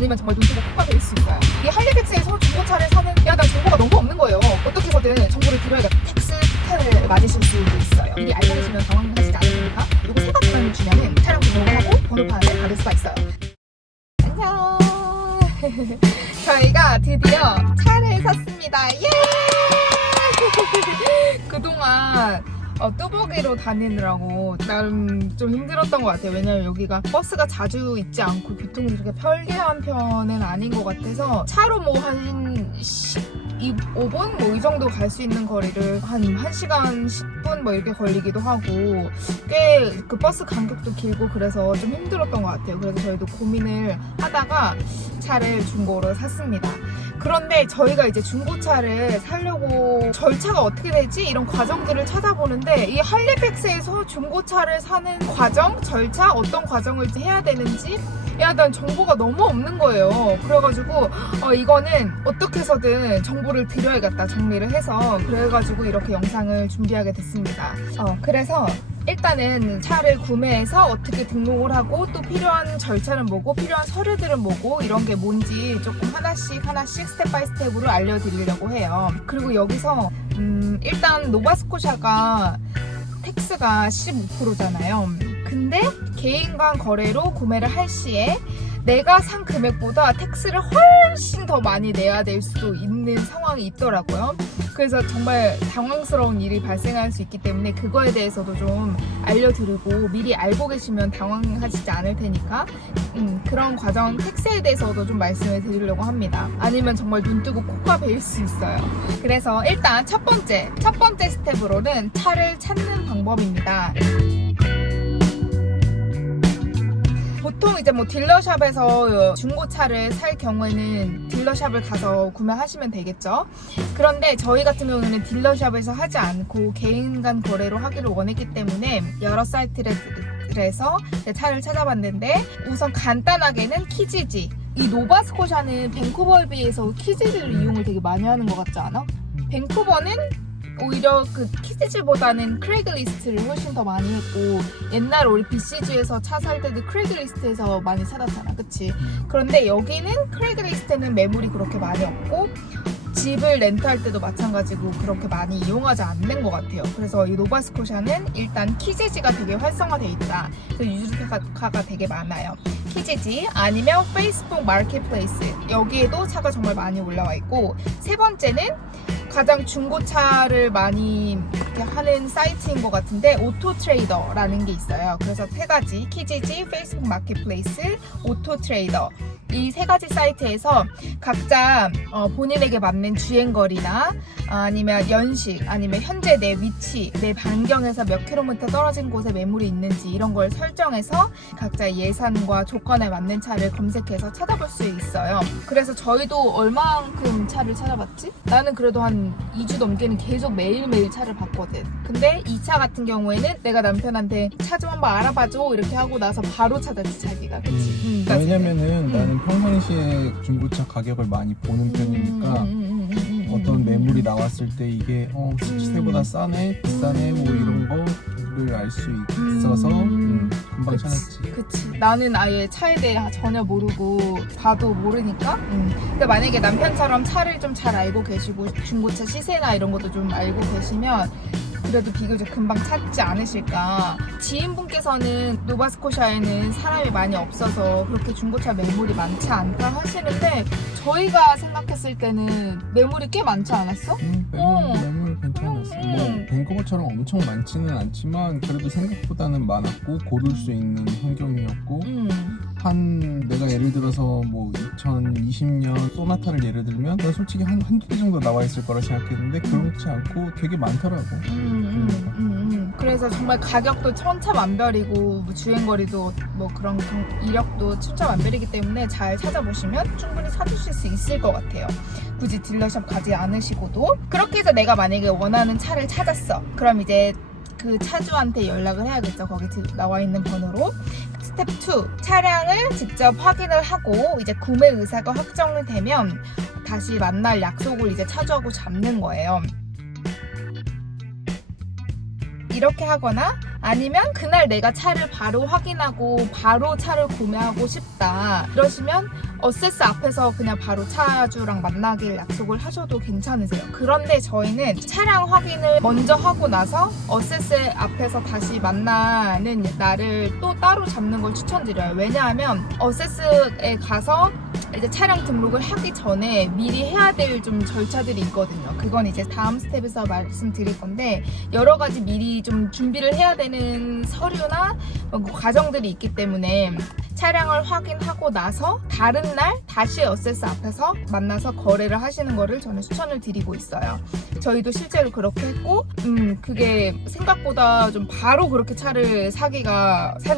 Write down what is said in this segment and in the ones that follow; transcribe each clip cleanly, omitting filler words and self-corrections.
아니면 정말 눈 뜨고 코가 베일 수 있어요. 이 할리백스에서 중고차를 사는 난 정보가 너무 없는 거예요. 어떻게 해서든 정보를 드려야겠다. 텍스 혜택을 맞으실 수도 있어요. 미리 알고 계시면 당황하시지 않으니까 요거 세 가지만 주면은 차량 등록을 하고 번호판을 받을 수가 있어요. 안녕. 저희가 드디어 차를 샀습니다. 예! 그동안 뚜벅이로 다니느라고 나름 좀 힘들었던 것 같아요. 왜냐면 여기가 버스가 자주 있지 않고 교통이 그렇게 편리한 편은 아닌 것 같아서 차로 뭐 한 15분? 뭐 이 정도 갈 수 있는 거리를 한 1시간 10분 뭐 이렇게 걸리기도 하고 꽤 그 버스 간격도 길고 그래서 좀 힘들었던 것 같아요. 그래서 저희도 고민을 하다가 차를 중고로 샀습니다. 그런데 저희가 이제 중고차를 사려고 절차가 어떻게 되지? 이런 과정들을 찾아보는데 이 할리백스에서 중고차를 사는 과정, 절차, 어떤 과정을 해야 되는지 난 정보가 너무 없는 거예요. 그래가지고 이거는 어떻게 해서든 정보를 드려야겠다 정리를 해서 그래가지고 이렇게 영상을 준비하게 됐습니다. 그래서 일단은 차를 구매해서 어떻게 등록을 하고 또 필요한 절차는 뭐고 필요한 서류들은 뭐고 이런 게 뭔지 조금 하나씩 스텝 바이 스텝으로 알려드리려고 해요. 그리고 여기서 일단 노바스코샤가 텍스가 15%잖아요. 근데 개인 간 거래로 구매를 할 시에 내가 산 금액보다 텍스를 훨씬 더 많이 내야 될 수도 있는 상황이 있더라고요. 그래서 정말 당황스러운 일이 발생할 수 있기 때문에 그거에 대해서도 좀 알려드리고 미리 알고 계시면 당황하시지 않을 테니까 그런 과정 텍스에 대해서도 좀 말씀을 드리려고 합니다. 아니면 정말 눈 뜨고 코가 베일 수 있어요. 그래서 일단 첫 번째 스텝으로는 차를 찾는 방법입니다. 보통 이제 뭐 딜러샵에서 중고차를 살 경우에는 딜러샵을 가서 구매하시면 되겠죠. 그런데 저희 같은 경우는 딜러샵에서 하지 않고 개인 간 거래로 하기를 원했기 때문에 여러 사이트에서 차를 찾아봤는데 우선 간단하게는 키지지. 이 노바스코샤는 밴쿠버에 비해서 키지지를 이용을 되게 많이 하는 것 같지 않아? 밴쿠버는 오히려 그 키지지보다는 크레이글리스트를 훨씬 더 많이 했고 옛날 우리 BCG에서 차 살 때도 크레이글리스트에서 많이 찾았잖아, 그치? 그런데 여기는 크레이글리스트는 매물이 그렇게 많이 없고 집을 렌트할 때도 마찬가지고 그렇게 많이 이용하지 않는 것 같아요. 그래서 이 노바스코샤는 일단 키지지가 되게 활성화되어 있다. 그래서 유즈카가 되게 많아요. 키지지 아니면 페이스북 마켓플레이스 여기에도 차가 정말 많이 올라와 있고 세 번째는 가장 중고차를 많이 이렇게 하는 사이트인 것 같은데 오토트레이더라는 게 있어요. 그래서 세 가지 키지지, 페이스북 마켓플레이스, 오토트레이더 이 세 가지 사이트에서 각자 본인에게 맞는 주행거리나 아니면 연식 아니면 현재 내 위치, 내 반경에서 몇 킬로미터 떨어진 곳에 매물이 있는지 이런 걸 설정해서 각자 예산과 조건에 맞는 차를 검색해서 찾아볼 수 있어요. 그래서 저희도 얼마만큼 차를 찾아봤지? 나는 그래도 한 2주 넘게는 계속 매일매일 차를 봤거든. 근데 이 차 같은 경우에는 내가 남편한테 차 좀 한번 알아봐줘 이렇게 하고 나서 바로 찾았지 자기가. 그치? 왜냐면은 나는 평상시에 중고차 가격을 많이 보는 편이니까 어떤 매물이 나왔을 때 이게 시세보다 싸네 비싸네 뭐 이런 거를 알 수 있어서 금방 찾았지. 그치. 나는 아예 차에 대해 전혀 모르고 봐도 모르니까. 근데 만약에 남편처럼 차를 좀 잘 알고 계시고 중고차 시세나 이런 것도 좀 알고 계시면 그래도 비교적 금방 찾지 않으실까. 지인분께서는 노바스코샤에는 사람이 많이 없어서 그렇게 중고차 매물이 많지 않다 하시는데 저희가 생각했을 때는 매물이 꽤 많지 않았어? 매물 괜찮았어. 뭐 밴쿠버처럼 엄청 많지는 않지만 그래도 생각보다는 많았고 고를 수 있는 환경이었고 한 내가 예를 들어서 뭐 2020년 소나타를 예를 들면 난 솔직히 한두 대 정도 나와 있을 거라 생각했는데 그렇지 않고 되게 많더라고. 그래서 정말 가격도 천차만별이고 뭐 주행거리도 뭐 그런 이력도 천차만별이기 때문에 잘 찾아보시면 충분히 사주실 수 있을 것 같아요. 굳이 딜러샵 가지 않으시고도. 그렇게 해서 내가 만약에 원하는 차를 찾았어. 그럼 이제 그 차주한테 연락을 해야겠죠. 거기 나와 있는 번호로. 스텝 2, 차량을 직접 확인을 하고 이제 구매 의사가 확정이 되면 다시 만날 약속을 이제 차주하고 잡는 거예요. 이렇게 하거나 아니면 그날 내가 차를 바로 확인하고 바로 차를 구매하고 싶다 이러시면 어세스 앞에서 그냥 바로 차주랑 만나길 약속을 하셔도 괜찮으세요. 그런데 저희는 차량 확인을 먼저 하고 나서 어세스 앞에서 다시 만나는 날을 또 따로 잡는 걸 추천드려요. 왜냐하면 어세스에 가서 이제 차량 등록을 하기 전에 미리 해야 될 좀 절차들이 있거든요. 그건 이제 다음 스텝에서 말씀드릴 건데 여러 가지 미리 좀 준비를 해야 되는 서류나 과정들이 있기 때문에 차량을 확인하고 나서 다른 날 다시 어세스 앞에서 만나서 거래를 하시는 거를 저는 추천을 드리고 있어요. 저희도 실제로 그렇게 했고 그게 생각보다 좀 바로 그렇게 차를 사는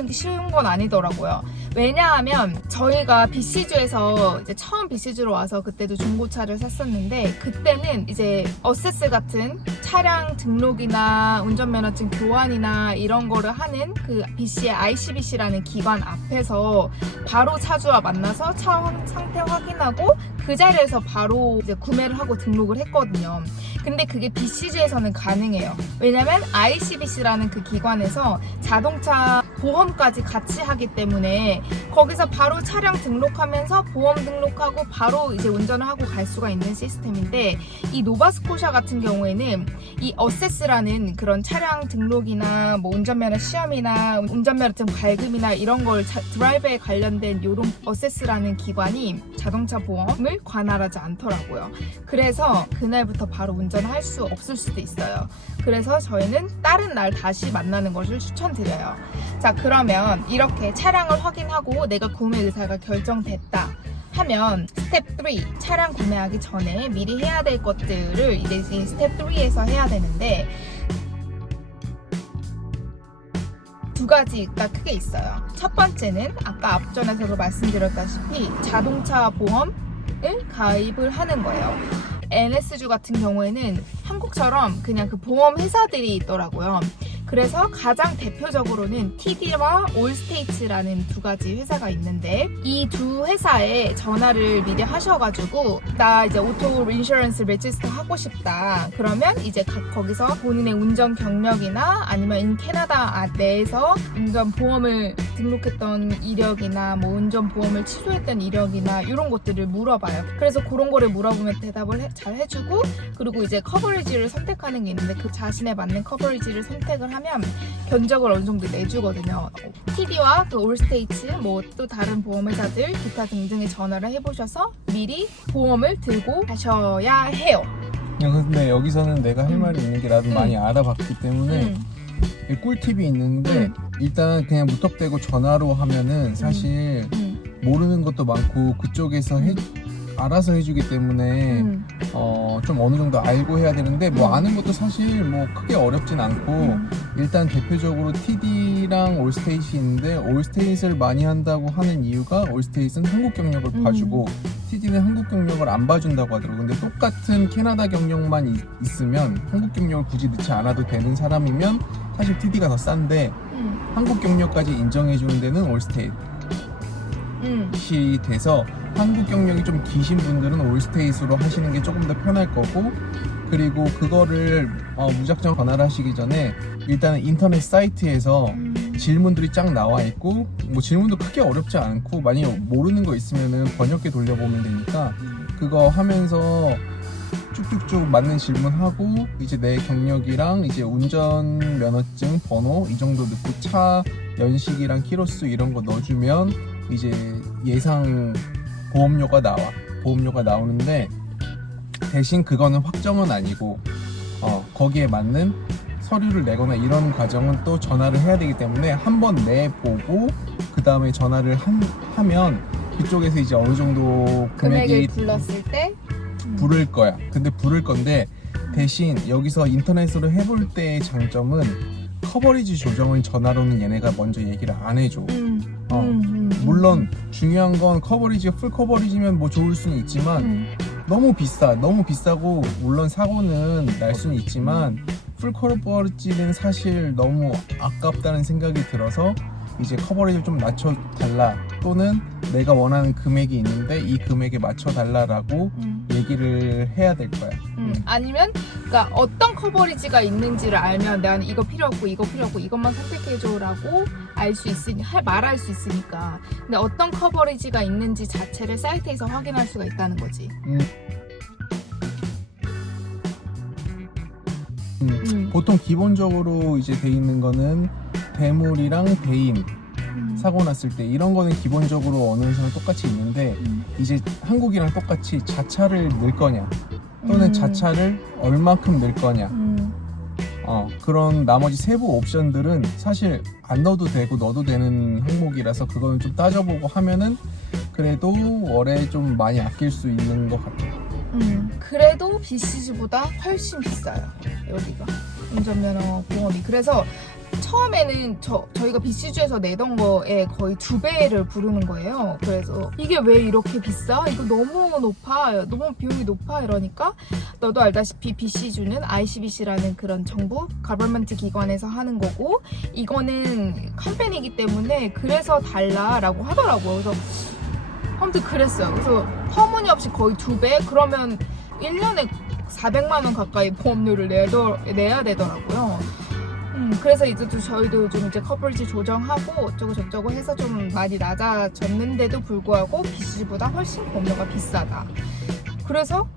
게 쉬운 건 아니더라고요. 왜냐하면 저희가 BC주에서 이제 처음 BC주로 와서 그때도 중고차를 샀었는데 그때는 이제 어세스 같은 차량 등록이나 운전면허증 교환이나 이런 거를 하는 그 BC의 ICBC라는 기관 앞에서 바로 차주와 만나서 차 상태 확인하고 그 자리에서 바로 이제 구매를 하고 등록을 했거든요. 근데 그게 BC주에서는 가능해요. 왜냐면 ICBC라는 그 기관에서 자동차 보험까지 같이 하기 때문에 거기서 바로 차량 등록하면서 보험 등록하고 바로 이제 운전을 하고 갈 수가 있는 시스템인데 이 노바스코샤 같은 경우에는 이 어세스라는 그런 차량 등록이나 뭐 운전면허 시험이나 운전면허증 발급이나 이런 걸 드라이브에 관련된 요런 어세스라는 기관이 자동차 보험을 관할하지 않더라고요. 그래서 그날부터 바로 운전을 할 수 없을 수도 있어요. 그래서 저희는 다른 날 다시 만나는 것을 추천드려요. 자, 그러면 이렇게 차량을 확인하고 내가 구매 의사가 결정됐다 하면 스텝 3, 차량 구매하기 전에 미리 해야 될 것들을 이제 스텝 3에서 해야 되는데 두 가지가 크게 있어요. 첫 번째는 아까 앞전에서도 말씀드렸다시피 자동차 보험을 가입을 하는 거예요. NS주 같은 경우에는 한국처럼 그냥 그 보험 회사들이 있더라고요. 그래서 가장 대표적으로는 TD와 올스테이츠라는 두 가지 회사가 있는데 이 두 회사에 전화를 미리 하셔가지고 나 이제 오토 인슈런스 레지스터 하고 싶다. 그러면 이제 거기서 본인의 운전 경력이나 아니면 인 캐나다 내에서 운전 보험을 등록했던 이력이나 뭐 운전 보험을 취소했던 이력이나 이런 것들을 물어봐요. 그래서 그런 거를 물어보면 대답을 잘 해주고 그리고 이제 커버리지를 선택하는 게 있는데 그 자신에 맞는 커버리지를 선택을 하면 견적을 어느 정도 내주거든요. TD와 그 올스테이츠 뭐 또 다른 보험회사들 기타 등등에 전화를 해보셔서 미리 보험을 들고 가셔야 해요. 근데 여기서는 내가 할 말이 있는 게 나도 많이 알아봤기 때문에 꿀팁이 있는데 일단 그냥 무턱대고 전화로 하면은 사실 모르는 것도 많고 그쪽에서 알아서 해주기 때문에 좀 어느 정도 알고 해야 되는데 뭐 아는 것도 사실 뭐 크게 어렵진 않고 일단 대표적으로 TD랑 올스테이트이 있는데 올스테이트를 많이 한다고 하는 이유가 올스테이트는 한국 경력을 봐주고 TD는 한국 경력을 안 봐준다고 하더라고요. 근데 똑같은 캐나다 경력만 있으면 한국 경력을 굳이 넣지 않아도 되는 사람이면 사실 TD가 더 싼데 한국 경력까지 인정해주는 데는 올스테이트 이 돼서 한국 경력이 좀 기신 분들은 올스테이트로 하시는 게 조금 더 편할 거고 그리고 그거를 무작정 전화를 하시기 전에 일단은 인터넷 사이트에서 질문들이 쫙 나와 있고 뭐 질문도 크게 어렵지 않고 만약에 모르는 거 있으면은 번역기 돌려보면 되니까 그거 하면서 쭉쭉쭉 맞는 질문하고 이제 내 경력이랑 이제 운전면허증 번호 이 정도 넣고 차 연식이랑 키로수 이런 거 넣어주면 이제 예상 보험료가 나오는데 대신 그거는 확정은 아니고 거기에 맞는 서류를 내거나 이런 과정은 또 전화를 해야 되기 때문에 한번 내보고 그 다음에 전화를 하면 그쪽에서 이제 어느 정도 금액이 불렀을 때 부를 거야. 근데 부를 건데 대신 여기서 인터넷으로 해볼 때의 장점은 커버리지 조정을 전화로는 얘네가 먼저 얘기를 안 해줘. 물론 중요한 건 커버리지가 풀 커버리지면 뭐 좋을 수는 있지만 너무 비싸고 물론 사고는 날 수는 있지만 풀 커버리지는 사실 너무 아깝다는 생각이 들어서 이제 커버리지를 좀 낮춰달라 또는 내가 원하는 금액이 있는데 이 금액에 맞춰달라라고 얘기를 해야 될 거야. 아니면 그러니까 어떤 커버리지가 있는지를 알면 나는 이거 필요 없고 이거 필요 없고 이것만 선택해줘라고 알 수 있으니 말할 수 있으니까. 근데 어떤 커버리지가 있는지 자체를 사이트에서 확인할 수가 있다는 거지. 보통 기본적으로 이제 돼 있는 거는 대물이랑 대인 사고 났을 때 이런 거는 기본적으로 어느 선에 똑같이 있는데 이제 한국이랑 똑같이 자차를 넣을 거냐 또는 자차를 얼마큼 넣을 거냐 그런 나머지 세부 옵션들은 사실 안 넣어도 되고 넣어도 되는 항목이라서 그거는 좀 따져보고 하면은 그래도 월에 좀 많이 아낄 수 있는 것 같아요. 그래도 BCG보다 훨씬 비싸요 여기가 운전면허 보험이. 그래서 처음에는 저희가 BCG에서 내던 거에 거의 2배를 부르는 거예요. 그래서 이게 왜 이렇게 비싸? 이거 너무 높아. 너무 비용이 높아. 이러니까 너도 알다시피 BCG는 ICBC라는 그런 정부 가버먼트 기관에서 하는 거고 이거는 컴퍼니이기 때문에 그래서 달라라고 하더라고요. 그래서 아무튼 그랬어요. 그래서 터무니없이 거의 2배? 그러면 1년에 400만 원 가까이 보험료를 내야 되더라고요. 그래서 이제 저희도 좀 이제 커버리지 조정하고 어쩌고 저쩌고 해서 좀 많이 낮아졌는데도 불구하고 BCG보다 훨씬 보험료가 비싸다. 그래서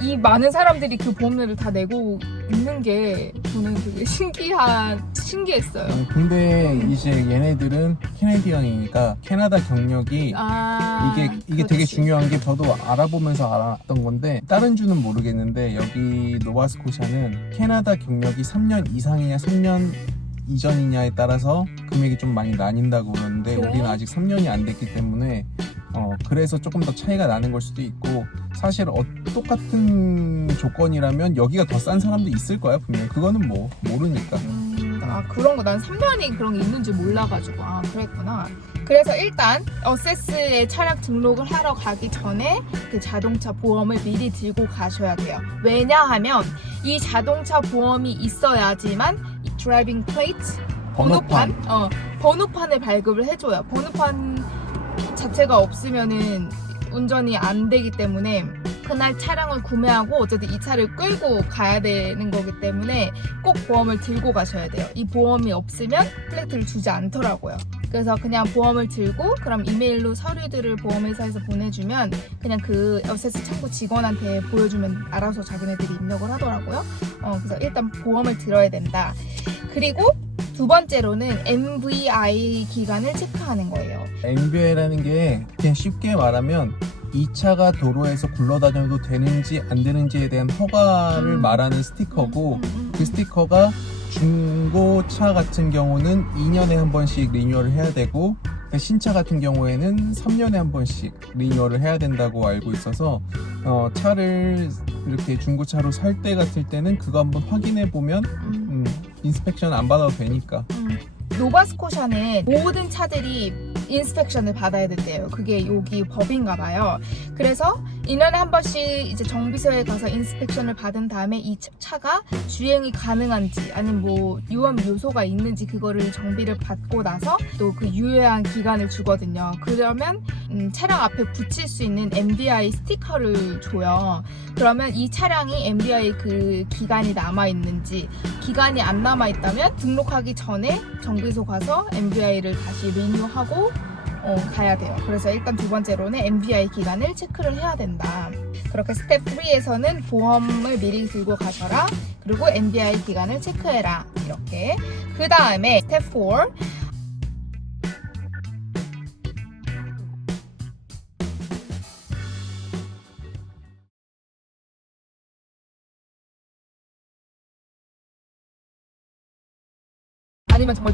이 많은 사람들이 그 보험료를 다 내고 있는 게 저는 되게 신기했어요. 근데 이제 얘네들은 캐네디언이니까 캐나다 경력이 이게 되게 중요한 게 저도 알아보면서 알았던 건데 다른 주는 모르겠는데 여기 노바스코샤는 캐나다 경력이 3년 이상이냐 3년 이전이냐에 따라서 금액이 좀 많이 나뉜다고 그러는데 그래? 우리는 아직 3년이 안 됐기 때문에 그래서 조금 더 차이가 나는 걸 수도 있고 사실 똑같은 조건이라면 여기가 더 싼 사람도 있을 거야 분명. 그거는 뭐 모르니까. 그런 거 난 3년이 그런 게 있는지 몰라가지고 그랬구나. 그래서 일단 어세스에 차량 등록을 하러 가기 전에 그 자동차 보험을 미리 들고 가셔야 돼요. 왜냐하면 이 자동차 보험이 있어야지만 이 드라이빙 플레이트 번호판을 발급을 해줘요. 번호판 자체가 없으면은 운전이 안 되기 때문에 그날 차량을 구매하고 어쨌든 이 차를 끌고 가야 되는 거기 때문에 꼭 보험을 들고 가셔야 돼요. 이 보험이 없으면 플레이트를 주지 않더라고요. 그래서 그냥 보험을 들고 그럼 이메일로 서류들을 보험회사에서 보내주면 그냥 그 어세스 창구 직원한테 보여주면 알아서 자기네들이 입력을 하더라고요. 그래서 일단 보험을 들어야 된다. 그리고 두 번째로는 MVI 기간을 체크하는 거예요. MVI라는 게 그냥 쉽게 말하면 이 차가 도로에서 굴러다녀도 되는지 안 되는지에 대한 허가를 말하는 스티커고 그 스티커가 중고차 같은 경우는 2년에 한 번씩 리뉴얼을 해야 되고 신차 같은 경우에는 3년에 한 번씩 리뉴얼을 해야 된다고 알고 있어서 차를 이렇게 중고차로 살 때 같을 때는 그거 한번 확인해 보면 인스펙션 안 받아도 되니까. 노바스코샤는 모든 차들이 인스펙션을 받아야 된대요. 그게 여기 법인가 봐요. 그래서 1년에 한 번씩 이제 정비소에 가서 인스펙션을 받은 다음에 이 차가 주행이 가능한지 아니면 뭐 위험 요소가 있는지 그거를 정비를 받고 나서 또 그 유효한 기간을 주거든요. 그러면 차량 앞에 붙일 수 있는 MVI 스티커를 줘요. 그러면 이 차량이 MVI 그 기간이 남아있는지 기간이 안 남아있다면 등록하기 전에 정비소 가서 MVI를 다시 리뉴하고 가야 돼요. 그래서 일단 두 번째로는 MVI 기간을 체크를 해야 된다. 그렇게 스텝 3에서는 보험을 미리 들고 가셔라. 그리고 MVI 기간을 체크해라. 이렇게. 그 다음에 스텝 4. 아니면 정말